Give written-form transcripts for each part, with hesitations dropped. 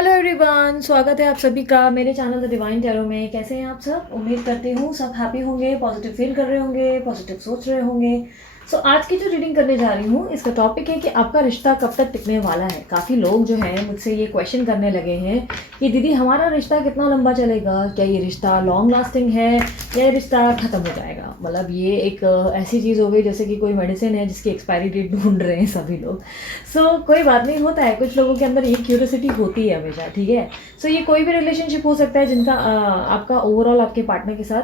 Hello everyone, स्वागत है आप सभी का मेरे चैनल द डिवाइन टैरो में। कैसे हैं आप सब? उम्मीद करती हूँ सब हैप्पी होंगे, पॉजिटिव फील कर रहे होंगे, पॉजिटिव सोच रहे होंगे। आज की जो रीडिंग करने जा रही हूँ इसका टॉपिक है कि आपका रिश्ता कब तक टिकने वाला है। काफ़ी लोग जो हैं मुझसे ये क्वेश्चन करने लगे हैं कि दीदी हमारा रिश्ता कितना लंबा चलेगा, क्या ये रिश्ता लॉन्ग लास्टिंग है या ये रिश्ता ख़त्म हो जाएगा। मतलब ये एक ऐसी चीज़ हो गई जैसे कि कोई मेडिसिन है जिसकी एक्सपायरी डेट ढूंढ रहे हैं सभी लोग। कोई बात नहीं, होता है, कुछ लोगों के अंदर ये क्यूरियोसिटी होती है हमेशा, ठीक है। ये कोई भी रिलेशनशिप हो सकता है जिनका आपका ओवरऑल आपके पार्टनर के साथ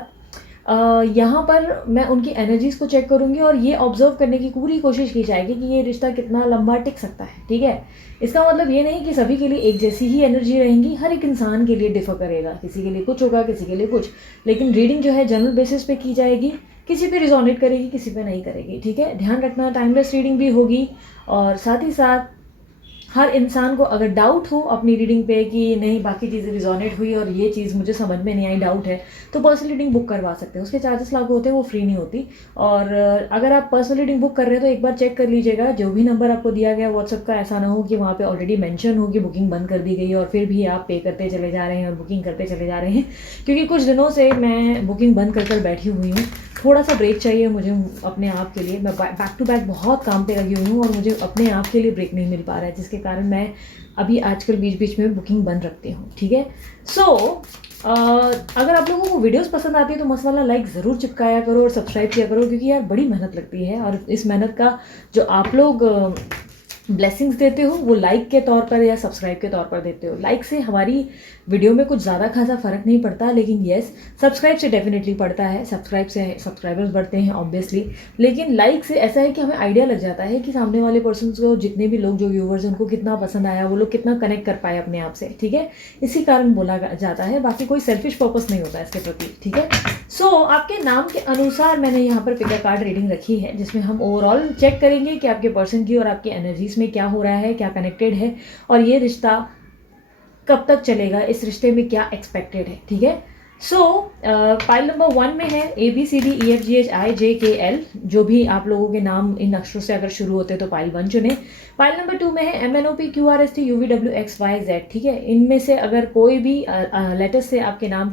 यहाँ पर मैं उनकी एनर्जीज़ को चेक करूँगी और ये ऑब्जर्व करने की पूरी कोशिश की जाएगी कि ये रिश्ता कितना लंबा टिक सकता है, ठीक है। इसका मतलब ये नहीं कि सभी के लिए एक जैसी ही एनर्जी रहेंगी, हर एक इंसान के लिए डिफर करेगा, किसी के लिए कुछ होगा, किसी के लिए कुछ। लेकिन रीडिंग जो है जनरल बेसिस पे की जाएगी, किसी पे रिजोनेट करेगी, किसी पे नहीं करेगी, ठीक है। ध्यान रखना, टाइमलेस रीडिंग भी होगी। और साथ ही साथ हर इंसान को अगर डाउट हो अपनी रीडिंग पे कि नहीं बाकी चीज़ें रिजोनेट हुई और ये चीज़ मुझे समझ में नहीं आई, डाउट है, तो पर्सनल रीडिंग बुक करवा सकते हैं। उसके चार्जेस लागू होते हैं, वो फ्री नहीं होती। और अगर आप पर्सनल रीडिंग बुक कर रहे हैं तो एक बार चेक कर लीजिएगा, जो भी नंबर आपको दिया गया व्हाट्सएप का, ऐसा ना हो कि वहाँ पे ऑलरेडी मेंशन हो कि बुकिंग बंद कर दी गई और फिर भी आप पे करते चले जा रहे हैं और बुकिंग करते चले जा रहे हैं। क्योंकि कुछ दिनों से मैं बुकिंग बंद कर बैठी हुई हूँ। थोड़ा सा ब्रेक चाहिए मुझे अपने आप के लिए। मैं बैक टू बैक बहुत काम पे लगी हुई हूँ और मुझे अपने आप के लिए ब्रेक नहीं मिल पा रहा है, जिसके कारण मैं अभी आजकल बीच बीच में बुकिंग बंद रखती हूँ, ठीक है। अगर आप लोगों को वीडियोस पसंद आती है तो मस्त वाला लाइक ज़रूर चिपकाया करो और सब्सक्राइब किया करो, क्योंकि यार बड़ी मेहनत लगती है और इस मेहनत का जो आप लोग ब्लेसिंग्स देते हो वो लाइक के तौर पर या सब्सक्राइब के तौर पर देते हो। लाइक से हमारी वीडियो में कुछ ज़्यादा खासा फ़र्क नहीं पड़ता, लेकिन येस सब्सक्राइब से डेफिनेटली पड़ता है। सब्सक्राइब से सब्सक्राइबर्स बढ़ते हैं ऑब्वियसली, लेकिन लाइक से ऐसा है कि हमें आइडिया लग जाता है कि सामने वाले पर्सन को, जितने भी लोग जो व्यूवर्स हैं, उनको कितना पसंद आया, वो लोग कितना कनेक्ट कर पाए अपने आप से, ठीक है। इसी कारण बोला जाता है, बाकी कोई सेल्फिश पर्पस नहीं होता इसके प्रति, ठीक है। आपके नाम के अनुसार मैंने यहाँ पर पिक अ कार्ड रीडिंग रखी है, जिसमें हम ओवरऑल चेक करेंगे कि आपके पर्सन की और आपकी एनर्जीज में क्या हो रहा है, क्या कनेक्टेड है और ये रिश्ता कब तक चलेगा, इस रिश्ते में क्या एक्सपेक्टेड है, ठीक है। पाइल नंबर 1 में है ABCDEFGHIJKL। जो भी आप लोगों के नाम इन अक्षरों से अगर शुरू होते हैं तो पाइल 1 चुने। पाइल नंबर 2 में है MNOPQRSTUVWXYZ, ठीक है। इनमें से अगर कोई भी लेटर्स से आपके नाम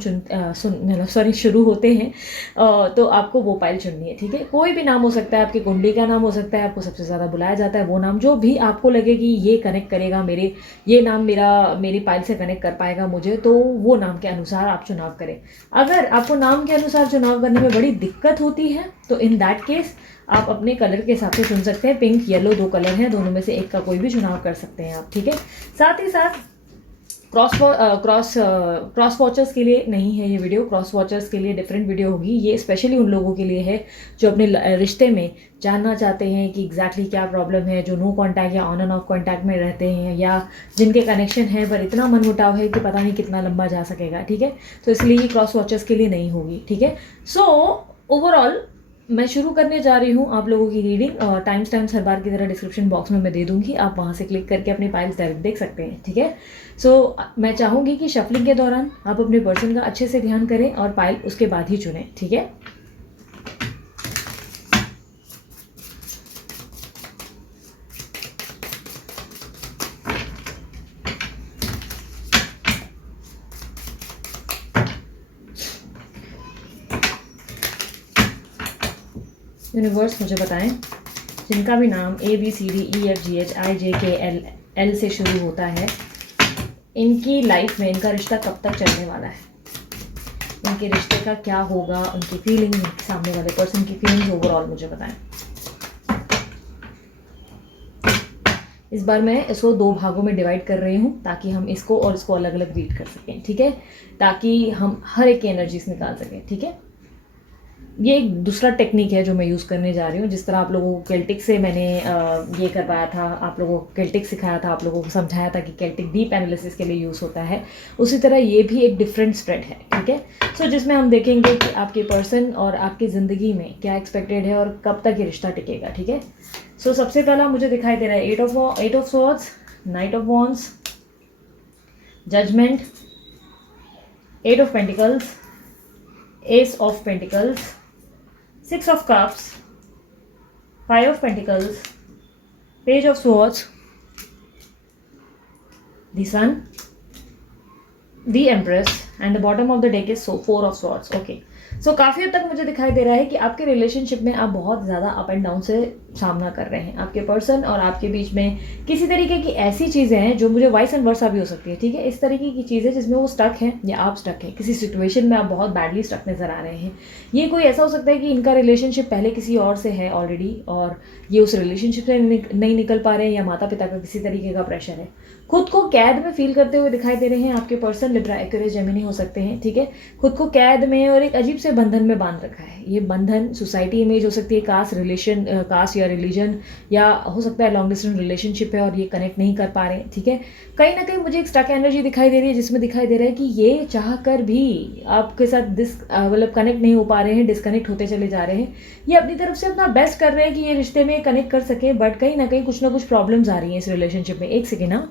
शुरू होते हैं तो आपको वो पाइल चुननी है, ठीक है। कोई भी नाम हो सकता है, आपकी कुंडली का नाम हो सकता है, आपको सबसे ज़्यादा बुलाया जाता है वो नाम, जो भी आपको लगे कि ये कनेक्ट करेगा ये नाम मेरी पाइल से कनेक्ट कर पाएगा मुझे, तो वो नाम के अनुसार आप चुनाव करें। अगर आपको नाम के अनुसार चुनाव करने में बड़ी दिक्कत होती है तो इन दैट केस आप अपने कलर के हिसाब से चुन सकते हैं। पिंक, येलो 2 कलर हैं, दोनों में से एक का कोई भी चुनाव कर सकते हैं आप, ठीक है। साथ ही साथ क्रॉस वॉचर्स के लिए नहीं है ये वीडियो, क्रॉस वॉचर्स के लिए डिफरेंट वीडियो होगी। ये स्पेशली उन लोगों के लिए है जो अपने रिश्ते में जानना चाहते हैं कि एग्जैक्टली क्या प्रॉब्लम है, जो नो कांटेक्ट या ऑन एंड ऑफ कांटेक्ट में रहते हैं, या जिनके कनेक्शन है पर इतना मनमुटाव है कि पता नहीं कितना लंबा जा सकेगा, ठीक है। इसलिए ये क्रॉस वॉचर्स के लिए नहीं होगी, ठीक है। ओवरऑल मैं शुरू करने जा रही हूँ आप लोगों की रीडिंग, और टाइम्स हर बार की तरह डिस्क्रिप्शन बॉक्स में मैं दे दूंगी, आप वहाँ से क्लिक करके अपनी फाइल्स डायरेक्ट देख सकते हैं, ठीक है। मैं चाहूँगी कि शफलिंग के दौरान आप अपने पर्सन का अच्छे से ध्यान करें और फाइल उसके बाद ही चुनें, ठीक है। यूनिवर्स मुझे बताएं, जिनका भी नाम ABCDEFGHIJKL से शुरू होता है, इनकी लाइफ में इनका रिश्ता कब तक चलने वाला है, इनके रिश्ते का क्या होगा, उनकी फीलिंग, सामने वाले पर्सन की फीलिंग्स ओवरऑल मुझे बताएं। इस बार मैं इसको 2 भागों में डिवाइड कर रही हूँ ताकि हम इसको और इसको अलग अलग रीड कर सकें, ठीक है, ताकि हम हर एक की एनर्जीज निकाल सकें, ठीक है। ये एक दूसरा टेक्निक है जो मैं यूज़ करने जा रही हूँ। जिस तरह आप लोगों को केल्टिक से मैंने ये करवाया था, आप लोगों को केल्टिक सिखाया था, आप लोगों को समझाया था कि केल्टिक डीप एनालिसिस के लिए यूज़ होता है, उसी तरह ये भी एक डिफरेंट स्प्रेड है, ठीक है। जिसमें हम देखेंगे कि आपके पर्सन और आपकी ज़िंदगी में क्या एक्सपेक्टेड है और कब तक ये रिश्ता टिकेगा, ठीक है। सबसे पहला मुझे दिखाई दे रहा है eight of swords, knight of wands, judgement, 8 of pentacles, ace of pentacles, 6 of Cups, 5 of Pentacles, Page of Swords, the Sun, the empress and the bottom of the deck is so 4 of swords. Okay, so काफ़ी हद तक मुझे दिखाई दे रहा है कि आपके रिलेशनशिप में आप बहुत ज़्यादा अप एंड डाउन से सामना कर रहे हैं। आपके पर्सन और आपके बीच में किसी तरीके की ऐसी चीज़ें हैं जो मुझे वाइस एंड वर्सा भी हो सकती है, ठीक है, इस तरीके की चीज़ें जिसमें वो स्टक हैं या आप स्टक हैं, किसी सिचुएशन में आप बहुत बैडली स्टक नज़र आ रहे हैं। ये कोई ऐसा हो सकता है कि इनका रिलेशनशिप पहले किसी और से है ऑलरेडी और ये उस रिलेशनशिप से नहीं निकल पा रहे हैं, या माता पिता का किसी तरीके का प्रेशर है। खुद को कैद में फील करते हुए दिखाई दे रहे हैं आपके पर्सन, लिब्रा, एक्वेरियस, जेमिनी हो सकते हैं, ठीक है। खुद को कैद में और एक अजीब से बंधन में बांध रखा है। ये बंधन सोसाइटी इमेज हो सकती है, कास्ट रिलेशन, कास्ट या रिलीजन, या हो सकता है लॉन्ग डिस्टेंस रिलेशनशिप है और ये कनेक्ट नहीं कर पा रहे हैं, ठीक है। कहीं ना कहीं मुझे एक स्टक एनर्जी दिखाई दे रही है जिसमें दिखाई दे रहा है कि ये चाह कर भी आपके साथ मतलब कनेक्ट नहीं हो पा रहे हैं, डिस्कनेक्ट होते चले जा रहे हैं। ये अपनी तरफ से अपना बेस्ट कर रहे हैं कि ये रिश्ते में कनेक्ट कर सके, बट कहीं ना कुछ प्रॉब्लम्स आ रही हैं इस रिलेशनशिप में। एक सेकेंड ना।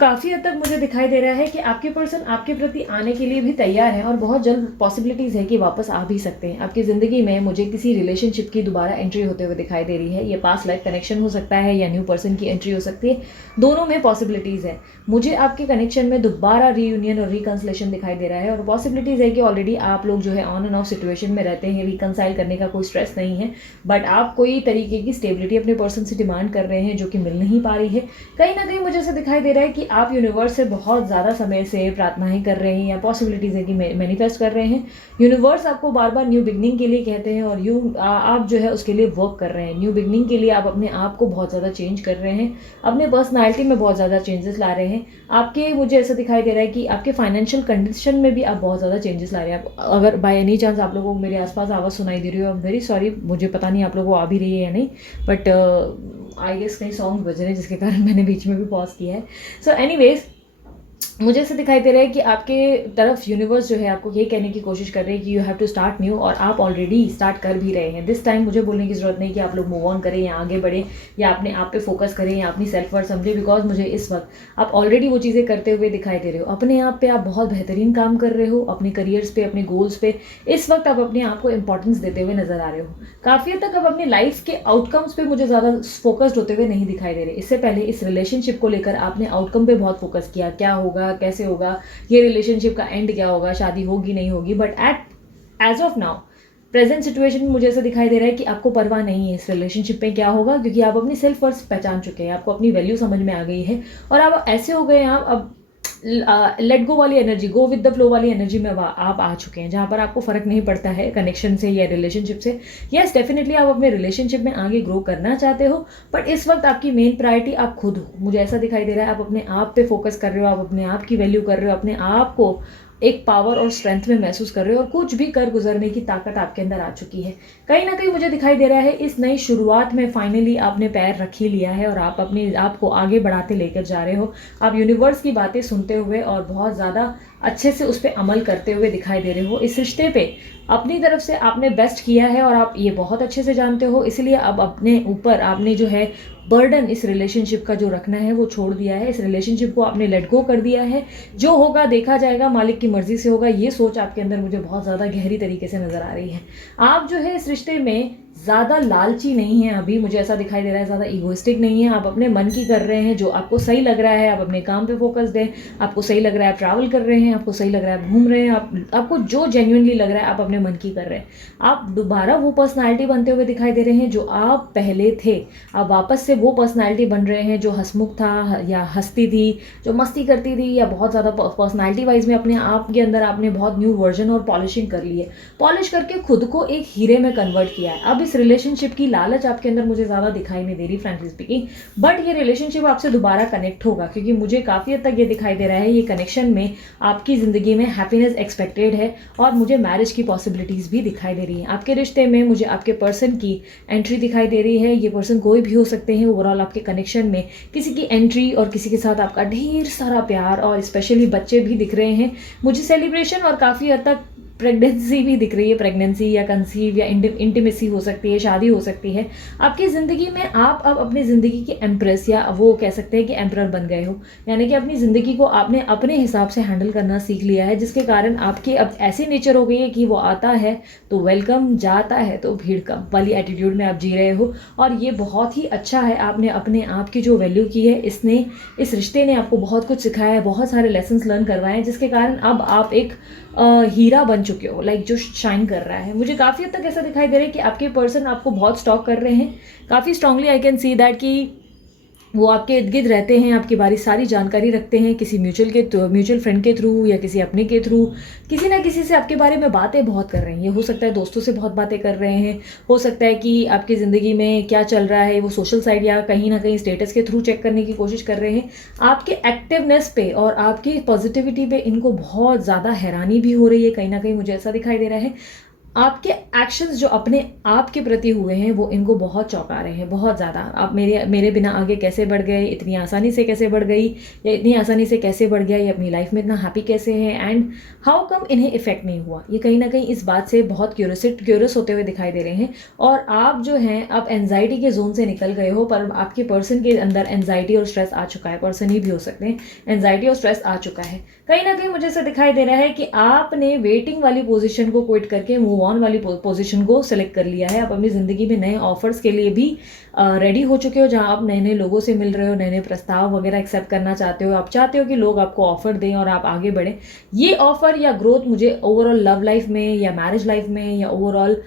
काफ़ी हद तक मुझे दिखाई दे रहा है कि आपके पर्सन आपके प्रति आने के लिए भी तैयार है और बहुत जल्द पॉसिबिलिटीज़ है कि वापस आ भी सकते हैं आपकी ज़िंदगी में। मुझे किसी रिलेशनशिप की दोबारा एंट्री होते हुए दिखाई दे रही है। ये पास्ट लाइफ कनेक्शन हो सकता है या न्यू पर्सन की एंट्री हो सकती है, दोनों में पॉसिबिलिटीज़ है। मुझे आपके कनेक्शन में दोबारा रीयूनियन और रिकन्सलेशन दिखाई दे रहा है और पॉसिबिलिटीज़ है कि ऑलरेडी आप लोग जो है ऑन एंड ऑफ सिचुएशन में रहते हैं, रिकनसाइल करने का कोई स्ट्रेस नहीं है, बट आप कोई तरीके की स्टेबिलिटी अपने पर्सन से डिमांड कर रहे हैं जो कि मिल नहीं पा रही है। कहीं ना कहीं मुझे ऐसा दिखाई दे रहा है कि आप यूनिवर्स से बहुत ज़्यादा समय से प्रार्थनाएं कर रहे हैं या पॉसिबिलिटीज़ है कि मैनिफेस्ट कर रहे हैं। यूनिवर्स आपको बार बार न्यू बिगनिंग के लिए कहते हैं और आप जो है उसके लिए वर्क कर रहे हैं। न्यू बिगनिंग के लिए आप अपने आप को बहुत ज़्यादा चेंज कर रहे हैं, अपने पर्सनैलिटी में बहुत ज़्यादा चेंजेस ला रहे हैं। आपके मुझे ऐसा दिखाई दे रहा है कि आपके फाइनेंशियल कंडीशन में भी आप बहुत ज़्यादा चेंजेस ला रहे हैं। आप अगर बाय एनी चांस आप लोगों को मेरे आसपास आवाज़ सुनाई दे रही हो, आई एम वेरी सॉरी, मुझे पता नहीं आप लोगों को आ भी रही है या नहीं, बट आई गेस कहीं सॉन्ग बज रहे हैं जिसके कारण मैंने बीच में भी पॉज किया है। सो एनीवेज मुझे ऐसा दिखाई दे रहा है कि आपके तरफ यूनिवर्स जो है आपको ये कहने की कोशिश कर रहे हैं कि you have to start new, और आप ऑलरेडी स्टार्ट कर भी रहे हैं। दिस टाइम मुझे बोलने की ज़रूरत नहीं कि आप लोग मूव ऑन करें या आगे बढ़ें या अपने आप पे फोकस करें या अपनी सेल्फ वर्थ समझें, बिकॉज मुझे इस वक्त आप ऑलरेडी वो चीज़ें करते हुए दिखाई दे रहे हो। अपने आप पे आप बहुत बेहतरीन काम कर रहे हो, अपने करियर्स पे, अपने गोल्स पे इस वक्त आप अपने आप को इंपॉर्टेंस देते हुए नजर आ रहे हो। काफ़ी हद तक आप अपनी लाइफ के आउटकम्स पे मुझे ज़्यादा फोकस्ड होते हुए नहीं दिखाई दे रहे। इससे पहले इस रिलेशनशिप को लेकर आपने आउटकम पे बहुत फोकस किया, क्या होगा, कैसे होगा, ये रिलेशनशिप का एंड क्या होगा, शादी होगी नहीं होगी, but as of now present situation में मुझे ऐसा दिखाई दे रहा है कि आपको परवाह नहीं है इस रिलेशनशिप में क्या होगा, क्योंकि आप अपनी सेल्फ वर्थ पहचान चुके हैं, आपको अपनी वैल्यू समझ में आ गई है और आप ऐसे हो गए हैं, आप अब लेट गो वाली energy, go with the flow वाली एनर्जी में आप आ चुके हैं, जहाँ पर आपको फर्क नहीं पड़ता है कनेक्शन से या रिलेशनशिप से। यस, डेफिनेटली आप अपने रिलेशनशिप में आगे ग्रो करना चाहते हो, बट इस वक्त आपकी मेन प्रायोरिटी आप खुद हो। मुझे ऐसा दिखाई दे रहा है आप अपने आप पे फोकस कर रहे हो, आप अपने आप की वैल्यू कर रहे हो, अपने आप को एक पावर और स्ट्रेंथ में महसूस कर रहे हो और कुछ भी कर गुजरने की ताकत आपके अंदर आ चुकी है। कहीं ना कहीं मुझे दिखाई दे रहा है इस नई शुरुआत में फाइनली आपने पैर रख ही लिया है और आप अपने आप को आगे बढ़ाते लेकर जा रहे हो। आप यूनिवर्स की बातें सुनते हुए और बहुत ज़्यादा अच्छे से उस पर अमल करते हुए दिखाई दे रहे हो। इस रिश्ते पे अपनी तरफ से आपने बेस्ट किया है और आप ये बहुत अच्छे से जानते हो, इसलिए अब अपने ऊपर आपने जो है बर्डन इस रिलेशनशिप का जो रखना है वो छोड़ दिया है। इस रिलेशनशिप को आपने लेट गो कर दिया है। जो होगा देखा जाएगा, मालिक की मर्जी से होगा, ये सोच आपके अंदर मुझे बहुत ज़्यादा गहरी तरीके से नज़र आ रही है। आप जो है इस रिश्ते में ज़्यादा लालची नहीं है अभी, मुझे ऐसा दिखाई दे रहा है, ज़्यादा ईगोइस्टिक नहीं है। आप अपने मन की कर रहे हैं, जो आपको सही लग रहा है, आप अपने काम पे फोकस्ड हैं, आपको सही लग रहा है आप ट्रैवल कर रहे हैं, आपको सही लग रहा है आप घूम रहे हैं, आपको जो जेन्युइनली लग रहा है आप अपने मन की कर रहे हैं। आप दोबारा वो पर्सनैलिटी बनते हुए दिखाई दे रहे हैं जो आप पहले थे। आप वापस से वो पर्सनैलिटी बन रहे हैं जो हंसमुख था या हंसती थी, जो मस्ती करती थी, या बहुत ज़्यादा पर्सनैलिटी वाइज में अपने आप के अंदर आपने बहुत न्यू वर्जन और पॉलिशिंग कर ली है। पॉलिश करके खुद को एक हीरे में कन्वर्ट किया है। अब इस रिलेशनशिप की लालच आपके अंदर मुझे ज़्यादा दिखाई नहीं दे रही फ्रैंकली स्पीकिंग, बट ये रिलेशनशिप आपसे दोबारा कनेक्ट होगा, क्योंकि मुझे काफ़ी हद तक ये दिखाई दे रहा है ये कनेक्शन में आपकी ज़िंदगी में हैप्पीनेस एक्सपेक्टेड है और मुझे मैरिज की पॉसिबिलिटीज़ भी दिखाई दे रही हैं। आपके रिश्ते में मुझे आपके पर्सन की एंट्री दिखाई दे रही है। ये पर्सन कोई भी हो सकते हैं। ओवरऑल आपके कनेक्शन में किसी की एंट्री और किसी के साथ आपका ढेर सारा प्यार और स्पेशली बच्चे भी दिख रहे हैं मुझे, सेलिब्रेशन और काफ़ी हद तक प्रेगनेंसी भी दिख रही है, प्रेगनेंसी या कंसीव या इंटीमेसी हो सकती है, शादी हो सकती है आपकी ज़िंदगी में। आप अब अपनी ज़िंदगी की एम्प्रेस या वो कह सकते हैं कि एम्परर बन गए हो, यानी कि अपनी ज़िंदगी को आपने अपने हिसाब से हैंडल करना सीख लिया है, जिसके कारण आपकी अब ऐसी नेचर हो गई है कि वो आता है तो वेलकम, जाता है तो भीड़ कम वाली एटीट्यूड में आप जी रहे हो। और ये बहुत ही अच्छा है, आपने अपने आप की जो वैल्यू की है, इस रिश्ते ने आपको बहुत कुछ सिखाया है, बहुत सारे लेसन्स लर्न करवाए हैं, जिसके कारण अब आप एक हीरा बन चुके हो, लाइक जो शाइन कर रहा है। मुझे काफ़ी हद तक ऐसा दिखाई दे रहा है कि आपके पर्सन आपको बहुत स्टॉक कर रहे हैं, काफ़ी strongly I can see that कि वो आपके इर्द गिर्द रहते हैं, आपकी बारी सारी जानकारी रखते हैं, किसी म्यूचुअल फ्रेंड के थ्रू या किसी अपने के थ्रू, किसी ना किसी से आपके बारे में बातें बहुत कर रहे हैं। ये हो सकता है दोस्तों से बहुत बातें कर रहे हैं, हो सकता है कि आपकी ज़िंदगी में क्या चल रहा है वो सोशल साइड या कहीं ना कहीं स्टेटस के थ्रू चेक करने की कोशिश कर रहे हैं। आपके एक्टिवनेस पे और आपकी पॉजिटिविटी पे इनको बहुत ज़्यादा हैरानी भी हो रही है, कहीं ना कहीं मुझे ऐसा दिखाई दे रहा है। आपके एक्शंस जो अपने आप के प्रति हुए हैं वो इनको बहुत चौंका रहे हैं, बहुत ज़्यादा। आप मेरे बिना आगे कैसे बढ़ गए, इतनी आसानी से कैसे बढ़ गई, या इतनी आसानी से कैसे बढ़ गया, ये अपनी लाइफ में इतना हैप्पी कैसे है, एंड हाउ कम इन्हें इफेक्ट नहीं हुआ। ये कहीं ना कहीं इस बात से बहुत क्यूरियस होते हुए दिखाई दे रहे हैं। और आप जो हैं अब एनजाइटी के जोन से निकल गए हो, पर आपके पर्सन के अंदर एनजाइटी और स्ट्रेस आ चुका है। पर्सन ही भी हो सकते हैं, एनजाइटी और स्ट्रेस आ चुका है। कहीं ना कहीं मुझे ऐसा दिखाई दे रहा है कि आपने वेटिंग वाली पोजीशन को क्विट करके मूव ऑन वाली पोजीशन को सिलेक्ट कर लिया है। आप अपनी ज़िंदगी में नए ऑफर्स के लिए भी रेडी हो चुके हो, जहां आप नए नए लोगों से मिल रहे हो, नए नए प्रस्ताव वगैरह एक्सेप्ट करना चाहते हो। आप चाहते हो कि लोग आपको ऑफर दें और आप आगे बढ़ें। ये ऑफर या ग्रोथ मुझे ओवरऑल लव लाइफ में या मैरिज लाइफ में या ओवरऑल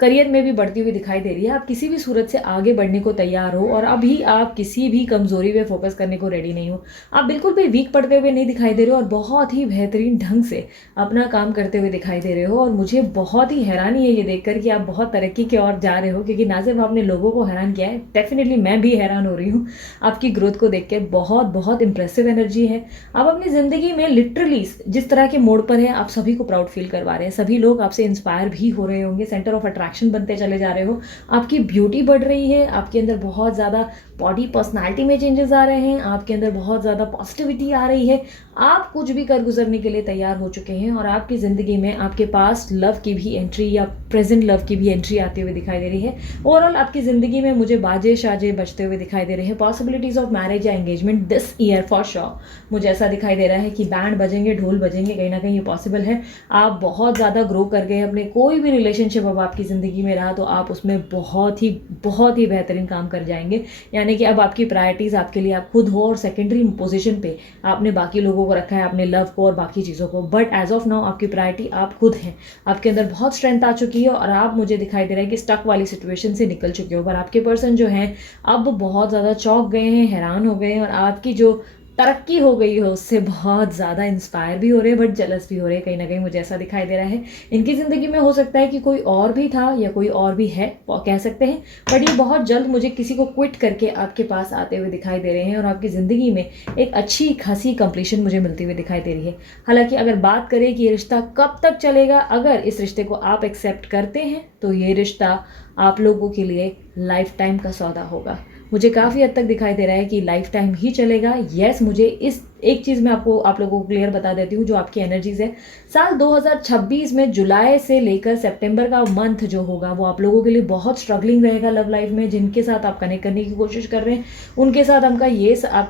करियर में भी बढ़ती हुई दिखाई दे रही है। आप किसी भी सूरत से आगे बढ़ने को तैयार हो और अभी आप किसी भी कमजोरी पे फोकस करने को रेडी नहीं हो। आप बिल्कुल भी वीक पड़ते हुए नहीं दिखाई दे रहे हो और बहुत ही बेहतरीन ढंग से अपना काम करते हुए दिखाई दे रहे हो। और मुझे बहुत ही हैरानी है ये देखकर कि आप बहुत तरक्की की ओर जा रहे हो, क्योंकि ना सिर्फ आपने लोगों को हैरान किया है, डेफिनेटली मैं भी हैरान हो रही हूँ आपकी ग्रोथ को देख के। बहुत बहुत इंप्रेसिव एनर्जी है। आप अपनी ज़िंदगी में लिटरली जिस तरह के मोड़ पर है, आप सभी को प्राउड फील करवा रहे हैं। सभी लोग आपसे इंस्पायर भी हो रहे होंगे, सेंटर ऑफ अट्रैक्शन बनते चले जा रहे हो। आपकी ब्यूटी बढ़ रही है, आपके अंदर बहुत ज़्यादा बॉडी पर्सनालिटी में चेंजेस आ रहे हैं, आपके अंदर बहुत ज़्यादा पॉजिटिविटी आ रही है। आप कुछ भी कर गुजरने के लिए तैयार हो चुके हैं और आपकी ज़िंदगी में आपके पास लव की भी एंट्री या प्रेजेंट लव की भी एंट्री आती हुई दिखाई दे रही है। ओवरऑल आपकी ज़िंदगी में मुझे बाजे शाजे बजते हुए दिखाई दे रहे हैं। पॉसिबिलिटीज़ ऑफ मैरिज या engagement this year for sure. मुझे ऐसा दिखाई दे रहा है कि बैंड बजेंगे, ढोल बजेंगे, कहीं ना कहीं ये पॉसिबल है। आप बहुत ज़्यादा ग्रो कर गए अपने, कोई भी रिलेशनशिप अब आपकी ज़िंदगी में रहा तो आप उसमें बहुत ही बेहतरीन काम कर जाएंगे। यानी कि अब आपकी प्रायोरिटीज़ आपके लिए आप खुद हो और सेकेंडरी पोजीशन पे आपने बाकी लोगों को रखा है, आपने लव को और बाकी चीज़ों को। बट एज ऑफ नाउ आपकी प्रायोरिटी आप खुद हैं। आपके अंदर बहुत स्ट्रेंथ आ चुकी है और आप, मुझे दिखाई दे रहा है कि स्टक वाली सिचुएशन से निकल चुके हो। पर आपके पर्सन जो हैं अब बहुत ज़्यादा चौंक गए हैं, हैरान हो गए हैं, और आपकी जो तरक्की हो गई हो उससे बहुत ज़्यादा इंस्पायर भी हो रहे हैं, बट जेलस भी हो रहे हैं। कहीं ना कहीं मुझे ऐसा दिखाई दे रहा है इनकी ज़िंदगी में हो सकता है कि कोई और भी था या कोई और भी है, कह सकते हैं। बट ये बहुत जल्द मुझे किसी को क्विट करके आपके पास आते हुए दिखाई दे रहे हैं और आपकी ज़िंदगी में एक अच्छी खासी कंप्लीशन मुझे मिलती हुई दिखाई दे रही है। हालांकि अगर बात करें कि ये रिश्ता कब तक चलेगा, अगर इस रिश्ते को आप एक्सेप्ट करते हैं तो ये रिश्ता आप लोगों के लिए लाइफ टाइम का सौदा होगा। मुझे काफ़ी हद तक दिखाई दे रहा है कि लाइफ टाइम ही चलेगा। यस, मुझे इस एक चीज़ मैं आप लोगों को क्लियर बता देती हूँ, जो आपकी एनर्जीज है। साल 2026 में जुलाई से लेकर सितंबर का मंथ जो होगा वो आप लोगों के लिए बहुत स्ट्रगलिंग रहेगा लव लाइफ में। जिनके साथ आप कनेक्ट करने की कोशिश कर रहे हैं उनके साथ आपका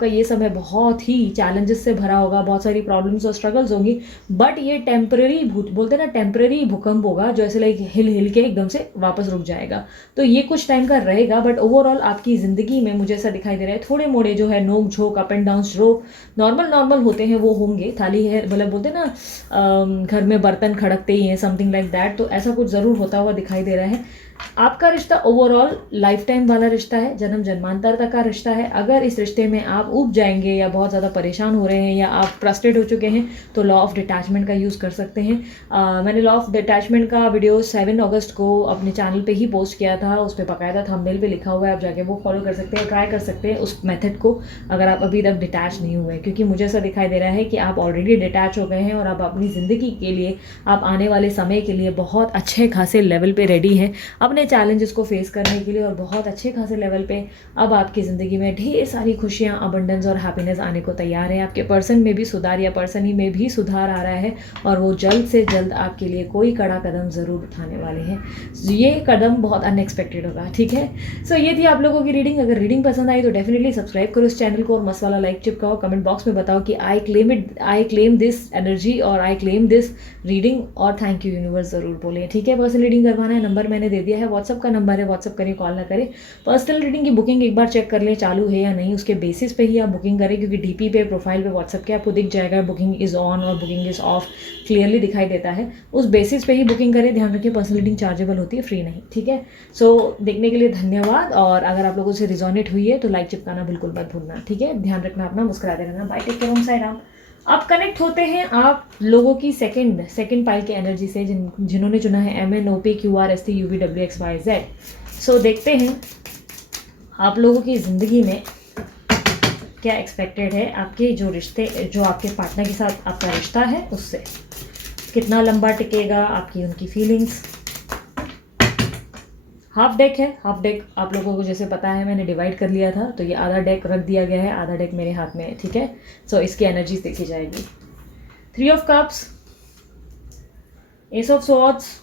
ये समय बहुत ही चैलेंजेस से भरा होगा, बहुत सारी प्रॉब्लम्स और स्ट्रगल्स होंगी। बट ये टेम्पररी बोलते हैं ना, टेम्पररी भूकंप होगा, जो ऐसे लाइक हिल के एकदम से वापस रुक जाएगा। तो ये कुछ टाइम का रहेगा, बट ओवरऑल आपकी ज़िंदगी में मुझे ऐसा दिखाई दे रहा है थोड़े मोड़े जो है, नोक झोंक, अप एंड डाउन, जो नॉर्मल होते हैं वो होंगे। थाली है मतलब बोलते हैं ना, घर में बर्तन खड़कते ही हैं, समथिंग लाइक दैट। तो ऐसा कुछ ज़रूर होता हुआ दिखाई दे रहा है। आपका रिश्ता ओवरऑल लाइफ टाइम वाला रिश्ता है, जन्म जन्मांतर तक का रिश्ता है। अगर इस रिश्ते में आप ऊब जाएंगे या बहुत ज़्यादा परेशान हो रहे हैं या आप फ्रस्ट्रेट हो चुके हैं तो लॉ ऑफ डिटैचमेंट का यूज़ कर सकते हैं। मैंने लॉ ऑफ डिटैचमेंट का वीडियो 7 अगस्त को अपने चैनल पे ही पोस्ट किया था, उस पर बाकायदा थंबनेल पे लिखा हुआ है, आप जाके वो फॉलो कर सकते हैं, ट्राई कर सकते हैं उस मेथड को, अगर आप अभी तक डिटैच नहीं हुए। क्योंकि मुझे ऐसा दिखाई दे रहा है कि आप ऑलरेडी डिटैच हो गए हैं और अब अपनी ज़िंदगी के लिए, आप आने वाले समय के लिए बहुत अच्छे खासे लेवल पे रेडी हैं अपने चैलेंजेस को फेस करने के लिए, और बहुत अच्छे खासे लेवल पे अब आपकी ज़िंदगी में ढेर सारी खुशियाँ, अबंडेंस और हैप्पीनेस आने को तैयार है। आपके पर्सन में भी सुधार या पर्सन ही में भी सुधार आ रहा है और वो जल्द से जल्द आपके लिए कोई कड़ा कदम ज़रूर उठाने वाले हैं। ये कदम बहुत अनएक्सपेक्टेड होगा, ठीक है। सो ये थी आप लोगों की रीडिंग। अगर रीडिंग पसंद आई तो डेफिनेटली सब्सक्राइब करो इस चैनल को और मस्त वाला लाइक चिपकाओ। कमेंट बॉक्स में बताओ कि आई क्लेम दिस एनर्जी और आई क्लेम दिस रीडिंग, और थैंक यू यूनिवर्स ज़रूर बोले, ठीक है। पर्सनल रीडिंग करवाना है, नंबर मैंने दे दिया है, व्हाट्सअप का नंबर है, व्हाट्सअप करें, कॉल ना करें। पर्सनल रीडिंग की बुकिंग एक बार चेक कर लें चालू है या नहीं, उसके बेसिस पे ही आप बुकिंग करें, क्योंकि डीपी पे, प्रोफाइल पे, व्हाट्सअप के आपको दिख जाएगा बुकिंग इज़ ऑन और बुकिंग इज़ ऑफ, क्लियरली दिखाई देता है। उस बेसिस पे ही बुकिंग करें। ध्यान रखिए पर्सनल रीडिंग चार्जेबल होती है, फ्री नहीं, ठीक है। सो देखने के लिए धन्यवाद, और अगर आप लोगों से रिजोनेट हुई है तो लाइक चिपकाना बिल्कुल मत भूलना, ठीक है। ध्यान रखना अपना, मुस्कुराते रहना। बाय, टेक केयर, ओम साई राम। अब कनेक्ट होते हैं आप लोगों की सेकंड पाइल की एनर्जी से, जिन्होंने चुना है MNOPQRSTUVWXYZ। सो देखते हैं आप लोगों की ज़िंदगी में क्या एक्सपेक्टेड है, आपके जो रिश्ते, जो आपके पार्टनर के साथ आपका रिश्ता है उससे कितना लंबा टिकेगा, आपकी उनकी फीलिंग्स। हाफ डेक है, हाफ डेक आप लोगों को जैसे पता है मैंने डिवाइड कर लिया था, तो ये आधा डेक रख दिया गया है, आधा डेक मेरे हाथ में है, ठीक है। सो इसकी एनर्जीज देखी जाएगी। 3 of cups, S of swords,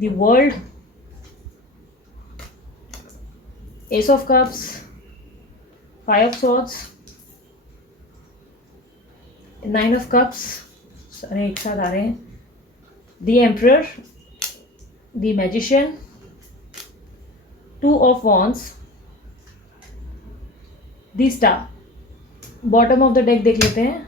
the world, S of cups, 5 of swords, 9 of cups, सारे एक साथ आ रहे हैं, the emperor, the magician, 2 of wands, the star. Bottom of the deck देख लेते हैं,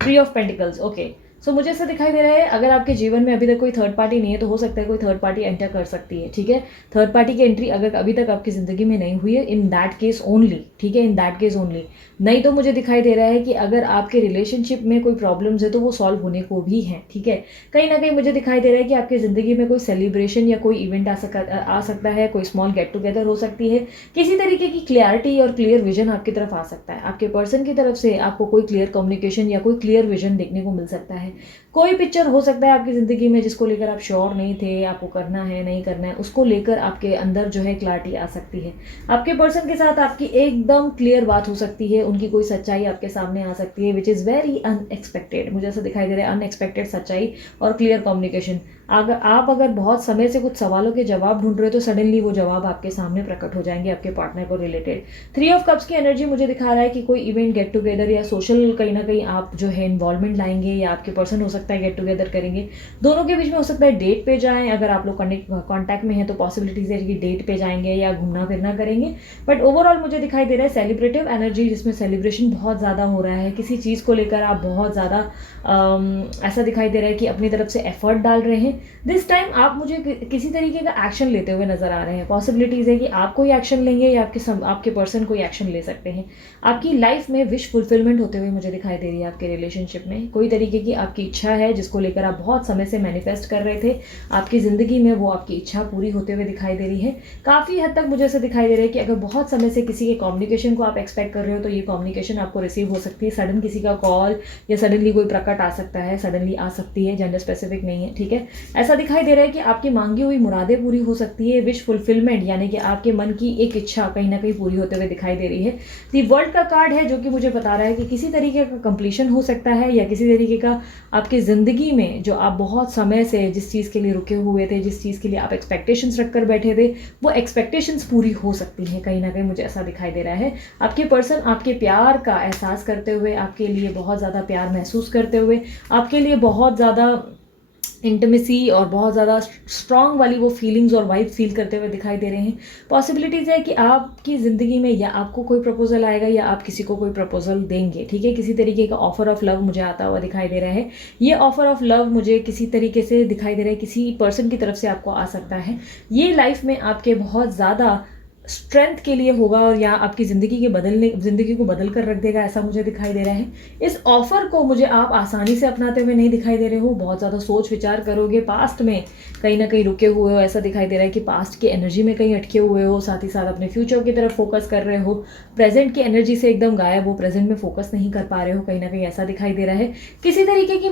3 ऑफ पेंटिकल्स। ओके, सो मुझे ऐसा दिखाई दे रहा है अगर आपके जीवन में अभी तक कोई थर्ड पार्टी नहीं है तो हो सकता है कोई थर्ड पार्टी एंटर कर सकती है, ठीक है। थर्ड पार्टी की एंट्री अगर अभी तक आपकी ज़िंदगी में नहीं हुई है, इन दैट केस ओनली, ठीक है, इन दैट केस ओनली। नहीं तो मुझे दिखाई दे रहा है कि अगर आपके रिलेशनशिप में कोई प्रॉब्लम्स है तो वो सॉल्व होने को भी हैं, ठीक है। कहीं ना कहीं मुझे दिखाई दे रहा है कि आपकी ज़िंदगी में कोई सेलिब्रेशन या कोई इवेंट आ सकता है, कोई स्मॉल गेट टुगेदर हो सकती है, किसी तरीके की क्लैरिटी और क्लियर विजन आपकी तरफ आ सकता है। आपके पर्सन की तरफ से आपको कोई क्लियर कम्युनिकेशन या कोई क्लियर विजन देखने को मिल सकता है। कोई पिक्चर हो सकता है आपकी ज़िंदगी में जिसको लेकर आप श्योर नहीं थे, आपको करना है नहीं करना है, उसको लेकर आपके अंदर जो है क्लैरिटी आ सकती है। आपके पर्सन के साथ आपकी एकदम क्लियर बात हो सकती है, उनकी कोई सच्चाई आपके सामने आ सकती है, विच इज़ वेरी अनएक्सपेक्टेड। मुझे ऐसा दिखाई दे रहा है अनएक्सपेक्टेड सच्चाई और क्लियर कम्युनिकेशन। अगर बहुत समय से कुछ सवालों के जवाब ढूंढ रहे हो तो सडनली वो जवाब आपके सामने प्रकट हो जाएंगे आपके पार्टनर को रिलेटेड। 3 ऑफ कप्स की एनर्जी मुझे दिखा रहा है कि कोई इवेंट, गेट टुगेदर या सोशल कहीं ना कहीं आप जो है इन्वॉल्वमेंट लाएंगे, या आपके पर्सन हो सकता है गेट टुगेदर करेंगे। दोनों के बीच में हो सकता है डेट पे जाएं, अगर आप लोग कॉन्टैक्ट में हैं तो पॉसिबिलिटीज है कि डेट पे जाएंगे या घूमना फिरना करेंगे। बट ओवरऑल मुझे दिखाई दे रहा है सेलिब्रेटिव एनर्जी, जिसमें सेलिब्रेशन बहुत ज़्यादा हो रहा है। किसी चीज़ को लेकर आप बहुत ज़्यादा ऐसा दिखाई दे रहा है कि अपनी तरफ से एफर्ट डाल रहे हैं। दिस टाइम आप मुझे किसी तरीके का एक्शन लेते हुए नजर आ रहे हैं। पॉसिबिलिटीज़ है कि आप कोई एक्शन लेंगे या आपके पर्सन कोई एक्शन ले सकते हैं। आपकी लाइफ में विश फुलफिलमेंट होते हुए मुझे दिखाई दे रही है। आपके रिलेशनशिप में कोई तरीके की आपकी इच्छा है जिसको लेकर आप बहुत समय से मैनिफेस्ट कर रहे थे, आपकी ज़िंदगी में वो आपकी इच्छा पूरी होते हुए दिखाई दे रही है। काफ़ी हद तक मुझे ऐसा दिखाई दे रहा है कि अगर बहुत समय से किसी के कम्युनिकेशन को आप एक्सपेक्ट कर रहे हो तो ये कम्युनिकेशन आपको रिसीव हो सकती है। सडन किसी का कॉल या सडनली कोई प्रकट आ सकता है, सडनली आ सकती है, जेंडर स्पेसिफिक नहीं है, ठीक है। ऐसा दिखाई दे रहा है कि आपकी मांगी हुई मुरादें पूरी हो सकती है। विश फुलफिलमेंट यानी कि आपके मन की एक इच्छा कहीं ना कहीं पूरी होते हुए दिखाई दे रही है। दी वर्ल्ड का कार्ड है जो कि मुझे बता रहा है कि किसी तरीके का कंप्लीशन हो सकता है, या किसी तरीके का आपकी ज़िंदगी में जो आप बहुत समय से जिस चीज़ के लिए रुके हुए थे, जिस चीज़ के लिए आप एक्सपेक्टेशंस रखकर बैठे थे, वो एक्सपेक्टेशंस पूरी हो सकती हैं। कहीं ना कहीं मुझे ऐसा दिखाई दे रहा है। आपके पर्सन आपके प्यार का एहसास करते हुए, आपके लिए बहुत ज़्यादा प्यार महसूस करते हुए, आपके लिए बहुत ज़्यादा इंटीमेसी और बहुत ज़्यादा स्ट्रॉन्ग वाली वो फीलिंग्स और वाइब फील करते हुए दिखाई दे रहे हैं। पॉसिबिलिटीज़ है कि आपकी ज़िंदगी में या आपको कोई प्रपोजल आएगा या आप किसी को कोई प्रपोजल देंगे, ठीक है। किसी तरीके का ऑफर ऑफ लव मुझे आता हुआ दिखाई दे रहा है। ये ऑफर ऑफ लव मुझे किसी तरीके से दिखाई दे रहा है, किसी पर्सन की तरफ से आपको आ सकता है। ये लाइफ में आपके बहुत ज़्यादा स्ट्रेंथ के लिए होगा और या आपकी ज़िंदगी को बदल कर रख देगा, ऐसा मुझे दिखाई दे रहा है। इस ऑफ़र को मुझे आप आसानी से अपनाते हुए नहीं दिखाई दे रहे हो, बहुत ज़्यादा सोच विचार करोगे, पास्ट में कहीं ना कहीं रुके हुए हो, ऐसा दिखाई दे रहा है कि पास्ट की एनर्जी में कहीं अटके हुए हो, साथ ही साथ अपने फ्यूचर की तरफ फोकस कर रहे हो, प्रेजेंट की एनर्जी से एकदम गायब हो, प्रेजेंट में फोकस नहीं कर पा रहे हो, कहीं ना कहीं ऐसा दिखाई दे रहा है। किसी तरीके की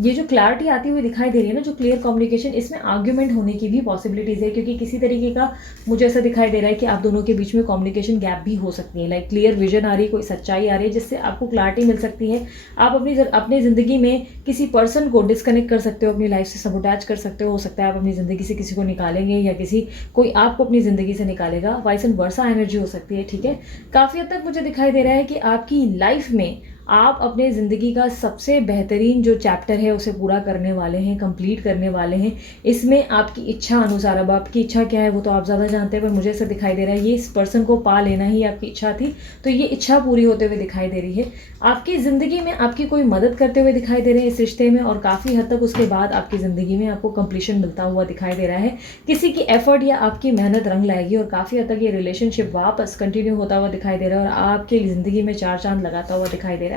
ये जो क्लैरिटी आती हुई दिखाई दे रही है ना, जो क्लियर कम्युनिकेशन, इसमें आर्ग्यूमेंट होने की भी पॉसिबिलिटीज़ है, क्योंकि किसी तरीके का मुझे ऐसा दिखाई दे रहा है कि आप दोनों के बीच में कम्युनिकेशन गैप भी हो सकती है। लाइक क्लियर विजन आ रही है, कोई सच्चाई आ रही है जिससे आपको क्लैरिटी मिल सकती है। आप अपनी ज़िंदगी में किसी पर्सन को डिस्कनेक्ट कर सकते हो, अपनी लाइफ से सबोटैच कर सकते हो सकता है आप अपनी ज़िंदगी से किसी को निकालेंगे या कोई आपको अपनी ज़िंदगी से निकालेगा, वाइस एंड वर्सा एनर्जी हो सकती है। ठीक है, काफ़ी हद तक मुझे दिखाई दे रहा है कि आपकी लाइफ में आप अपने ज़िंदगी का सबसे बेहतरीन जो चैप्टर है उसे पूरा करने वाले हैं, कंप्लीट करने वाले हैं। इसमें आपकी इच्छा अनुसार, अब आपकी इच्छा क्या है वो तो आप ज़्यादा जानते हैं, पर मुझे ऐसा दिखाई दे रहा है ये इस पर्सन को पा लेना ही आपकी इच्छा थी, तो ये इच्छा पूरी होते हुए दिखाई दे रही है। आपकी ज़िंदगी में आपकी कोई मदद करते हुए दिखाई दे रहे हैं इस रिश्ते में, और काफ़ी हद तक उसके बाद आपकी ज़िंदगी में आपको कंप्लीशन मिलता हुआ दिखाई दे रहा है। किसी की एफर्ट या आपकी मेहनत रंग लाएगी और काफ़ी हद तक ये रिलेशनशिप वापस कंटिन्यू होता हुआ दिखाई दे रहा है और आपकी ज़िंदगी में चार चांद लगाता हुआ दिखाई दे रहा है।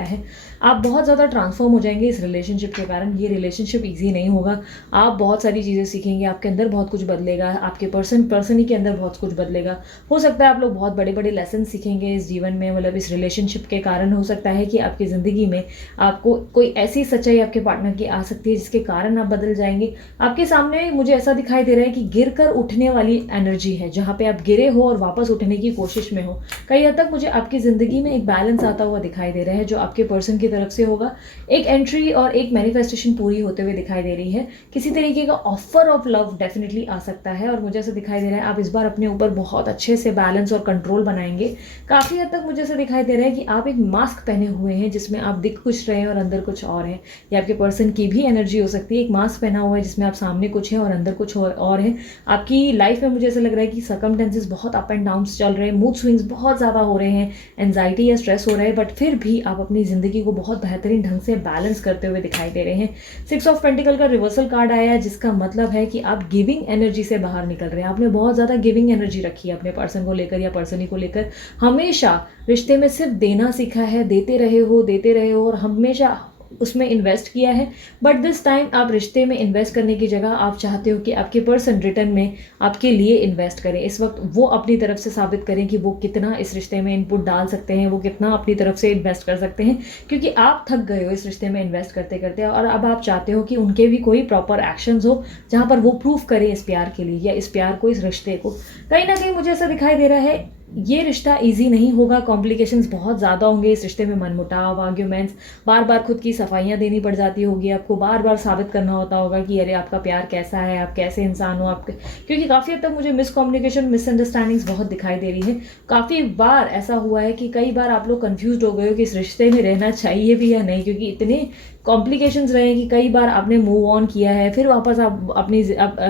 आप बहुत ज़्यादा ट्रांसफॉर्म हो जाएंगे इस रिलेशनशिप के कारण। ये रिलेशनशिप ईजी नहीं होगा, आप बहुत सारी चीज़ें सीखेंगे, आपके अंदर बहुत कुछ बदलेगा, आपके पर्सन ही के अंदर बहुत कुछ बदलेगा। हो सकता है आप लोग बहुत बड़े बड़े लेसन सीखेंगे इस जीवन में, मतलब इस रिलेशनशिप के कारण। हो सकता है कि आपकी ज़िंदगी में आपको कोई ऐसी सच्चाई आपके पार्टनर की आ सकती है जिसके कारण आप बदल जाएंगे। आपके सामने मुझे ऐसा दिखाई दे रहा है कि गिर कर उठने वाली एनर्जी है, जहाँ पे आप गिरे हो और वापस उठने की कोशिश में हो। कई हद तक मुझे आपकी ज़िंदगी में एक बैलेंस आता हुआ दिखाई दे रहा है जो आपके पर्सन की तरफ से होगा। एक एंट्री और एक मैनिफेस्टेशन पूरी होते हुए दिखाई दे रही है। किसी तरीके का ऑफर ऑफ लव डेफिनेटली आ सकता है और मुझे ऐसा दिखाई दे रहा है आप इस बार अपने ऊपर बहुत अच्छे से बैलेंस और कंट्रोल बनाएंगे। काफ़ी हद तक मुझे ऐसा दिखाई दे रहा है कि आप एक मास्क पहने हुए हैं जिसमें आप दिख कुछ रहे हैं और अंदर कुछ और है। ये आपके पर्सन की भी एनर्जी हो सकती है। एक मास्क पहना हुआ है जिसमें आप सामने कुछ है और अंदर कुछ और है। आपकी लाइफ में मुझे ऐसा लग रहा है कि सर्कमटेंसेस बहुत अप एंड डाउन चल रहे हैं, मूड स्विंग्स बहुत ज़्यादा हो रहे हैं, एंजाइटी या स्ट्रेस हो रहा है, बट फिर भी आप अपनी ज़िंदगी को बहुत बेहतरीन ढंग से बैलेंस करते हुए दिखाई दे रहे हैं। 6 ऑफ पेंटिकल का रिवर्सल कार्ड आया है जिसका मतलब है कि आप गिविंग एनर्जी से बाहर निकल रहे हैं। आपने बहुत ज़्यादा गिविंग एनर्जी रखी है अपने पर्सन को लेकर या पर्सनी को लेकर। हमेशा रिश्ते में सिर्फ देना सीखा है, देते रहे हो और हमेशा उसमें इन्वेस्ट किया है। बट दिस टाइम आप रिश्ते में इन्वेस्ट करने की जगह आप चाहते हो कि आपके पर्सन रिटर्न में आपके लिए इन्वेस्ट करें। इस वक्त वो अपनी तरफ से साबित करें कि वो कितना इस रिश्ते में इनपुट डाल सकते हैं, वो कितना अपनी तरफ से इन्वेस्ट कर सकते हैं, क्योंकि आप थक गए हो इस रिश्ते में इन्वेस्ट करते करते और अब आप चाहते हो कि उनके भी कोई प्रॉपर एक्शंस हो जहाँ पर वो प्रूफ करें इस प्यार के लिए या इस प्यार को, इस रिश्ते को। कहीं ना कहीं मुझे ऐसा दिखाई दे रहा है ये रिश्ता इजी नहीं होगा, कॉम्प्लिकेशंस बहुत ज़्यादा होंगे इस रिश्ते में, मनमुटाव, आर्ग्यूमेंट्स, बार बार खुद की सफाइयाँ देनी पड़ जाती होगी, आपको बार बार साबित करना होता होगा कि अरे आपका प्यार कैसा है, आप कैसे इंसान हो आपके, क्योंकि काफ़ी हद तक मुझे मिसकम्युनिकेशन, मिसअंडरस्टैंडिंग्स बहुत दिखाई दे रही है। काफ़ी बार ऐसा हुआ है कि कई बार आप लोग कन्फ्यूज हो गए हो कि इस रिश्ते में रहना चाहिए भी या नहीं, क्योंकि इतने कॉम्प्लिकेशंस रहे हैं कि कई बार आपने मूव ऑन किया है, फिर वापस आप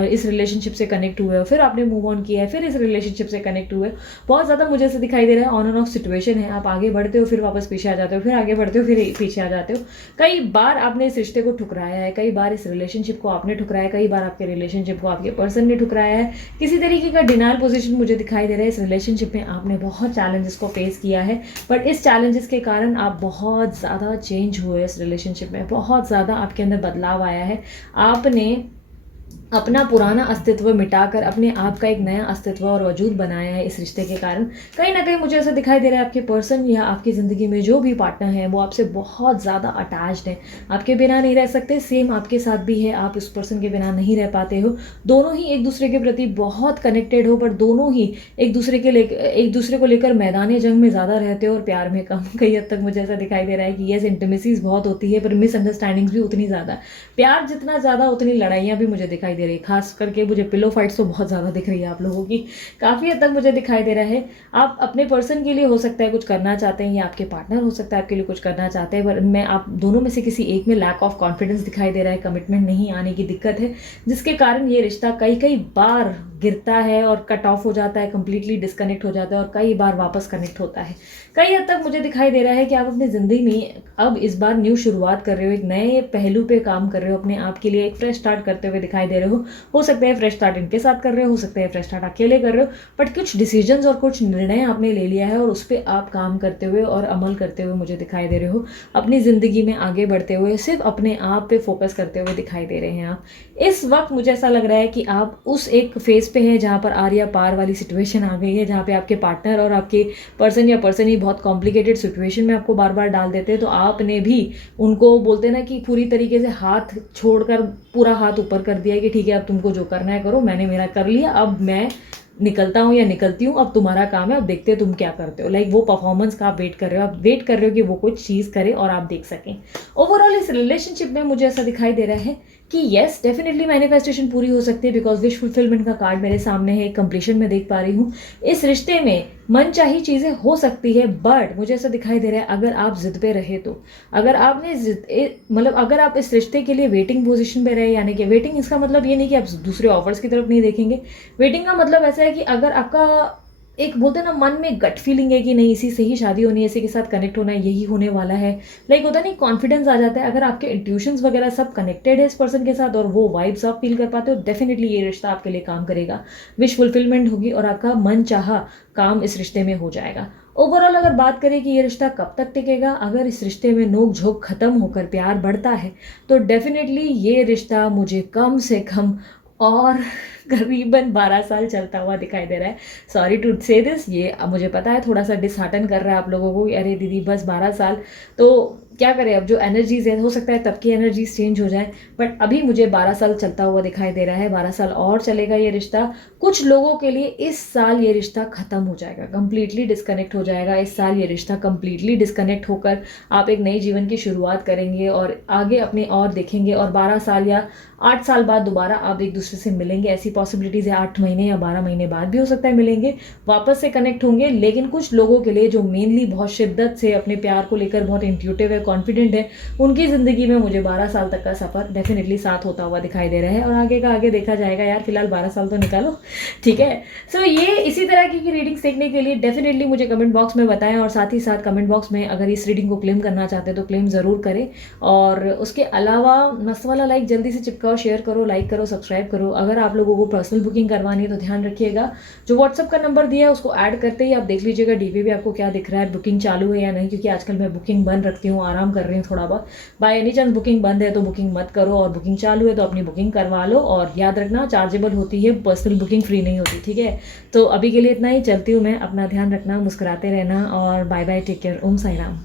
इस रिलेशनशिप से कनेक्ट हुए हो, फिर आपने मूव ऑन किया है, फिर इस रिलेशनशिप से कनेक्ट हुए। बहुत ज़्यादा मुझे ऐसे दिखाई दे रहा है ऑन एंड ऑफ सिचुएशन है, आप आगे बढ़ते हो फिर वापस पीछे आ जाते हो, फिर आगे बढ़ते हो फिर पीछे आ जाते हो। कई बार आपने इस रिश्ते को ठुकराया है, कई बार इस रिलेशनशिप को आपने ठुकराया, कई बार आपके रिलेशनशिप को आपके पर्सन ने ठुकराया है। किसी तरीके का डिनायल पोजीशन मुझे दिखाई दे रहा है। इस रिलेशनशिप में आपने बहुत चैलेंजेस को फेस किया है, बट इस चैलेंजेस के कारण आप बहुत ज़्यादा चेंज हुए इस रिलेशनशिप में, बहुत ज़्यादा आपके अंदर बदलाव आया है। आपने अपना पुराना अस्तित्व मिटाकर अपने आप का एक नया अस्तित्व और वजूद बनाया है इस रिश्ते के कारण। कहीं ना कहीं मुझे ऐसा दिखाई दे रहा है आपके पर्सन या आपकी ज़िंदगी में जो भी पार्टनर है वो आपसे बहुत ज़्यादा अटैच्ड है, आपके बिना नहीं रह सकते। सेम आपके साथ भी है, आप उस पर्सन के बिना नहीं रह पाते हो। दोनों ही एक दूसरे के प्रति बहुत कनेक्टेड हो, पर दोनों ही एक दूसरे को लेकर मैदान जंग में ज़्यादा रहते हो और प्यार में कम। कई हद तक मुझे ऐसा दिखाई दे रहा है कि यस, इंटीमेसीज बहुत होती है पर मिसअंडरस्टैंडिंग्स भी उतनी ज़्यादा। प्यार जितना ज़्यादा उतनी लड़ाइयाँ भी मुझे दिखाई दे रही है, खास करके मुझे पिलो फाइट्स तो बहुत ज़्यादा दिख रही है आप लोगों की। काफ़ी हद तक मुझे दिखाई दे रहा है आप अपने पर्सन के लिए हो सकता है कुछ करना चाहते हैं या आपके पार्टनर हो सकता है आपके लिए कुछ करना चाहते हैं, पर मैं आप दोनों में से किसी एक में लैक ऑफ कॉन्फिडेंस दिखाई दे रहा है, कमिटमेंट नहीं आने की दिक्कत है, जिसके कारण ये रिश्ता कई बार गिरता है और कट ऑफ हो जाता है, कंप्लीटली डिस्कनेक्ट हो जाता है और कई बार वापस कनेक्ट होता है। कई हद तक मुझे दिखाई दे रहा है कि आप अपनी ज़िंदगी में अब इस बार न्यू शुरुआत कर रहे हो, एक नए पहलू पे काम कर रहे हो, अपने आप के लिए एक फ्रेश स्टार्ट करते हुए दिखाई दे रहे हो सकता है फ्रेश स्टार्ट इनके साथ कर रहे हो सकता है फ्रेश स्टार्ट अकेले कर रहे हो, बट कुछ डिसीजंस और कुछ निर्णय आपने ले लिया है और उस पर आप काम करते हुए और अमल करते हुए मुझे दिखाई दे रहे हो। अपनी ज़िंदगी में आगे बढ़ते हुए सिर्फ अपने आप पे फोकस करते हुए दिखाई दे रहे हैं आप। इस वक्त मुझे ऐसा लग रहा है कि आप उस एक फेज पे हैं जहाँ पर आर या पार वाली सिचुएशन आ गई है, जहाँ पे आपके पार्टनर और आपके पर्सन ही बहुत कॉम्प्लिकेटेड सिचुएशन में आपको बार बार डाल देते हैं। तो आपने भी उनको बोलते हैं ना कि पूरी तरीके से हाथ छोड़कर पूरा हाथ ऊपर कर दिया है कि ठीक है अब तुमको जो करना है करो, मैंने मेरा कर लिया, अब मैं निकलता हूँ या निकलती हूँ, अब तुम्हारा काम है, अब देखते हो तुम क्या करते हो। लाइक वो परफॉर्मेंस का आप वेट कर रहे हो, आप वेट कर रहे हो कि वो कुछ चीज़ करे और आप देख सकें। ओवरऑल इस रिलेशनशिप में मुझे ऐसा दिखाई दे रहा है कि येस डेफिनेटली मैनिफेस्टेशन पूरी हो सकती है, बिकॉज विश फुलफिलमेंट का कार्ड मेरे सामने है, कंप्लीशन में देख पा रही हूँ। इस रिश्ते में मनचाही चीज़ें हो सकती है, बट मुझे ऐसा दिखाई दे रहा है अगर आप जिद पे रहे तो, अगर आपने मतलब अगर आप इस रिश्ते के लिए वेटिंग पोजीशन पे रहे, यानी कि वेटिंग इसका मतलब ये नहीं कि आप दूसरे ऑफर्स की तरफ नहीं देखेंगे। वेटिंग का मतलब ऐसा है कि अगर आपका एक बोलते हैं ना मन में गट फीलिंग है कि नहीं इसी से ही शादी होनी है, इसी के साथ कनेक्ट होना है, यही होने वाला है, लाइक होता नहीं कॉन्फिडेंस आ जाता है। अगर आपके इंट्यूशंस वगैरह सब कनेक्टेड है इस पर्सन के साथ और वो वाइब्स आप फील कर पाते हो, डेफिनेटली ये रिश्ता आपके लिए काम करेगा, विश फुलफिलमेंट होगी और आपका मन चाहा काम इस रिश्ते में हो जाएगा। ओवरऑल अगर बात करें कि ये रिश्ता कब तक टिकेगा, अगर इस रिश्ते में नोक झोंक खत्म होकर प्यार बढ़ता है तो डेफिनेटली ये रिश्ता मुझे कम से कम और करीबन 12 साल चलता हुआ दिखाई दे रहा है। सॉरी टू से दिस, ये अब मुझे पता है थोड़ा सा डिसहार्टन कर रहा है आप लोगों को, अरे दीदी बस 12 साल, तो क्या करें अब जो एनर्जीज है हो सकता है तब की एनर्जीज चेंज हो जाए, बट अभी मुझे 12 साल चलता हुआ दिखाई दे रहा है। 12 साल और चलेगा ये रिश्ता। कुछ लोगों के लिए इस साल ये रिश्ता खत्म हो जाएगा, कंप्लीटली डिस्कनेक्ट हो जाएगा। इस साल ये रिश्ता कंप्लीटली डिस्कनेक्ट होकर आप एक नई जीवन की शुरुआत करेंगे और आगे अपने और देखेंगे, और 12 साल या 8 साल बाद दोबारा आप एक दूसरे से मिलेंगे। ऐसी पॉसिबिलिटीज़ है 8 महीने या 12 महीने बाद भी हो सकता है मिलेंगे, वापस से कनेक्ट होंगे। लेकिन कुछ लोगों के लिए जो मेनली बहुत शिद्दत से अपने प्यार को लेकर बहुत इंट्यूटिव है, कॉन्फिडेंट है, उनकी ज़िंदगी में मुझे 12 साल तक का सफ़र डेफिनेटली साथ होता हुआ दिखाई दे रहा है। और आगे का आगे देखा जाएगा यार, फिलहाल 12 साल तो निकालो, ठीक है। सो ये इसी तरह की रीडिंग्स देखने के लिए डेफिनेटली मुझे कमेंट बॉक्स में बताएं, और साथ ही साथ कमेंट बॉक्स में अगर इस रीडिंग को क्लेम करना चाहते हैं तो क्लेम ज़रूर करें। और उसके अलावा मस्त वाला लाइक जल्दी से चिपकाओ, शेयर करो, लाइक करो, सब्सक्राइब करो। अगर आप लोगों को पर्सनल बुकिंग करवानी है तो ध्यान रखिएगा, जो व्हाट्सअप का नंबर दिया है उसको ऐड करते ही आप देख लीजिएगा डीपी भी आपको क्या दिख रहा है, बुकिंग चालू है या नहीं, क्योंकि आजकल मैं बुकिंग बंद रखती हूँ, आराम कर रही हूँ थोड़ा बहुत। बाय एनी चांस बुकिंग बंद है तो बुकिंग मत करो, और बुकिंग चालू है तो अपनी बुकिंग करवा लो। और याद रखना चार्जेबल होती है, पर्सनल बुकिंग फ्री नहीं होती, ठीक है। तो अभी के लिए इतना ही, चलती हूँ मैं, अपना ध्यान रखना, मुस्कुराते रहना, और बाय बाय, टेक केयर, ओम साई राम।